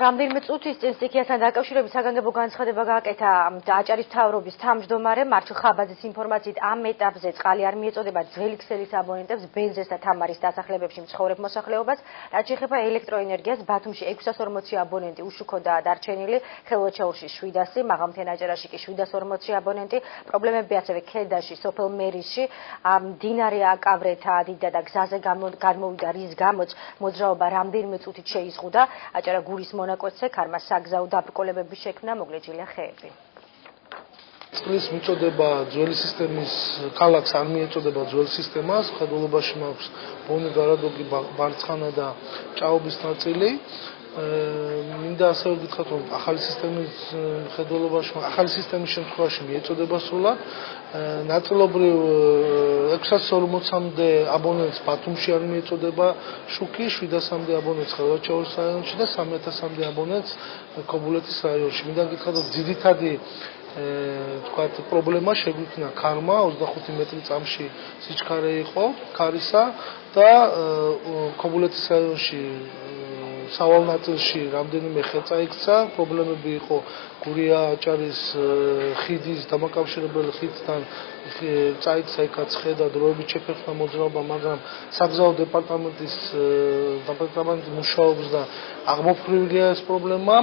რამდენიმე წუთის წინ სტიქიასთან დაკავშირებით საგანგებო განცხადება გააკეთა აჭარის მთავრობის თავმჯდომარე მართლ ხაბაძის ინფორმაციით ამ ეტაპზე წყალი არ მიეწოდება ძველი ქსელის აბონენტებს ბენზეს და თამარის დასახლებებში მცხოვრებ მოსახლეობას. რაც შეეხება ელექტროენერგიას, ბათუმში 640 აბონენტი უშუქოდაა დარჩენილი, ხელვაჩაურში 700, მაღალმთიან აჭარაში კი 740 აბონენტი. პრობლემები ასევე ქედაში, სოფელ მერისში, მდინარე აკავრეთა ადიდა და გზაზე გამოვიდა, რის გამოც მოძრაობა რამდენიმე წუთით შეიზღუდა. აჭარა გურის მონაკვეთზე ქარმა საგზაო დაბრკოლებების შექმნა, მოგლეჯილია ხეები. წყლის მიწოდება ძველი სისტემის ქალაქს არ მიეწოდება ძველ სისტემას, ხედულობაში მაქვს ბონი გარადოგი ბარცხანა და ჭაობის ნაწილი. მინდა ასევე გითხრათ, რომ ახალი სისტემის ხედულობაში, ახალი სისტემის შემთხვევაში მიეწოდება სრულად. ნაწილობრივ 640-მდე აბონენტს ბათუმში არ მიეწოდება შუქი, 700-მდე აბონენტს ხელვაჩაურის რაიონში და 3000-მდე აბონენტს ქობულეთის რაიონში. მინდა გითხრათ, რომ ძირითადი თქვათ პრობლემა შეგვიქმნა ქარმა 25 მეტრი წამში სიჩქარე იყო ქარისა და ქობულეთის რაიონში სავალ ნაწილში რამდენიმე ხე წაიქცა. პრობლემები იყო გურია-აჭარის ხიდის დამაკავშირებელი ხიდთან წაიქცა იქაც ხე და დროებით შეფერხდა მოძრაობა, მაგრამ საგზაო დეპარტამენტის მუშაობს და აღმოფხვრილია ეს პრობლემა.